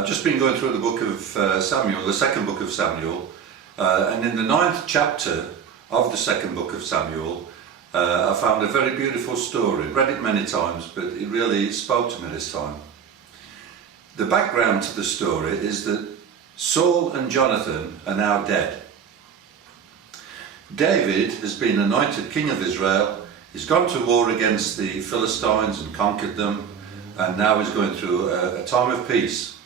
I've just been going through the book of Samuel, the second book of Samuel, and in the 9th chapter of the second book of Samuel, I found a very beautiful story. Read it many times, but it really spoke to me this time. The background to the story is that Saul and Jonathan are now dead. David has been anointed king of Israel. He's gone to war against the Philistines and conquered them, and now he's going through a time of peace.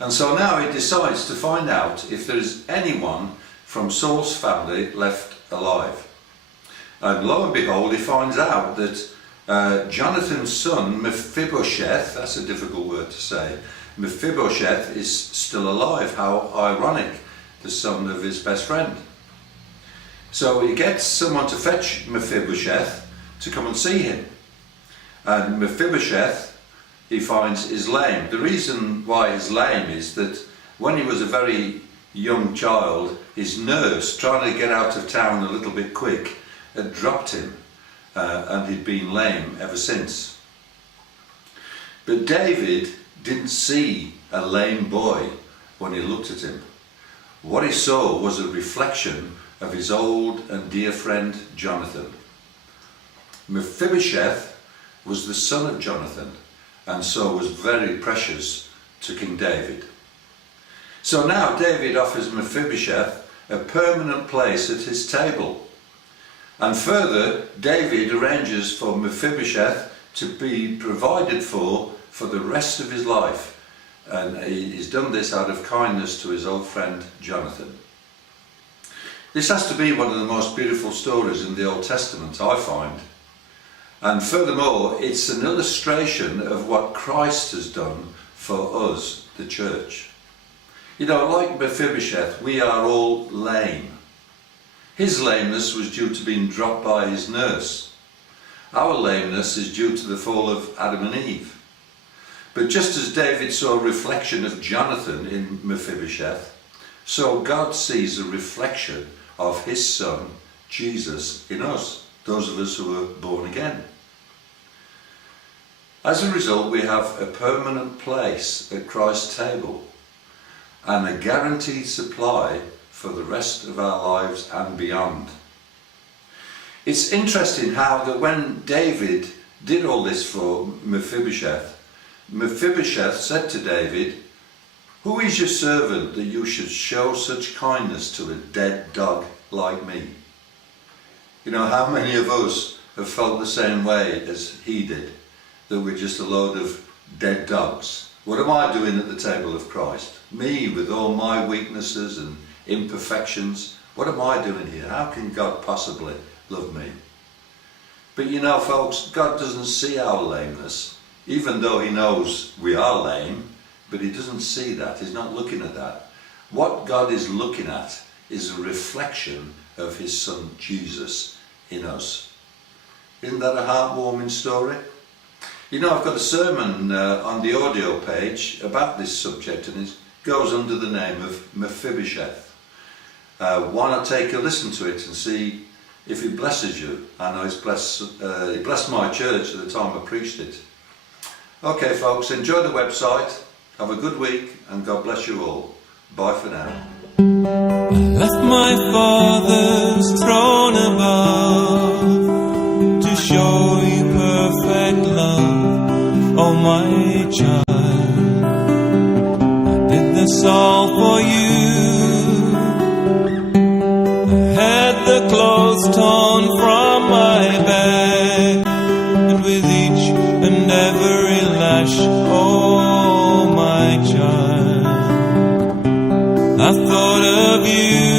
And so now he decides to find out if there is anyone from Saul's family left alive. And lo and behold, he finds out that Jonathan's son, Mephibosheth, that's a difficult word to say, Mephibosheth is still alive. How ironic, the son of his best friend. So he gets someone to fetch Mephibosheth to come and see him. And Mephibosheth, he finds, is lame. The reason why he's lame is that when he was a very young child, his nurse, trying to get out of town a little bit quick, had dropped him, and he'd been lame ever since. But David didn't see a lame boy when he looked at him. What he saw was a reflection of his old and dear friend Jonathan. Mephibosheth was the son of Jonathan, and so was very precious to King David. So now David offers Mephibosheth a permanent place at his table. And further, David arranges for Mephibosheth to be provided for the rest of his life. And he's done this out of kindness to his old friend Jonathan. This has to be one of the most beautiful stories in the Old Testament, I find. And furthermore, it's an illustration of what Christ has done for us, the church. You know, like Mephibosheth, we are all lame. His lameness was due to being dropped by his nurse. Our lameness is due to the fall of Adam and Eve. But just as David saw a reflection of Jonathan in Mephibosheth, so God sees a reflection of his son, Jesus, in us, those of us who are born again. As a result, we have a permanent place at Christ's table and a guaranteed supply for the rest of our lives and beyond. It's interesting how that when David did all this for Mephibosheth, Mephibosheth said to David, "Who is your servant that you should show such kindness to a dead dog like me?" You know, how many of us have felt the same way as he did, that we're just a load of dead dogs? What am I doing at the table of Christ? Me, with all my weaknesses and imperfections, what am I doing here? How can God possibly love me? But you know, folks, God doesn't see our lameness, even though he knows we are lame, but he doesn't see that. He's not looking at that. What God is looking at is a reflection of his son Jesus in us. Isn't that a heartwarming story? You know, I've got a sermon on the audio page about this subject, and it goes under the name of Mephibosheth. Why not take a listen to it and see if it blesses you? I know it blessed my church at the time I preached it. Okay folks, enjoy the website, have a good week, and God bless you all. Bye for now. I left my Father's throne above to show you perfect love, oh my child. I did this all for you. I had the clothes torn from my back, and with each and every lash, oh my child, I thought of you.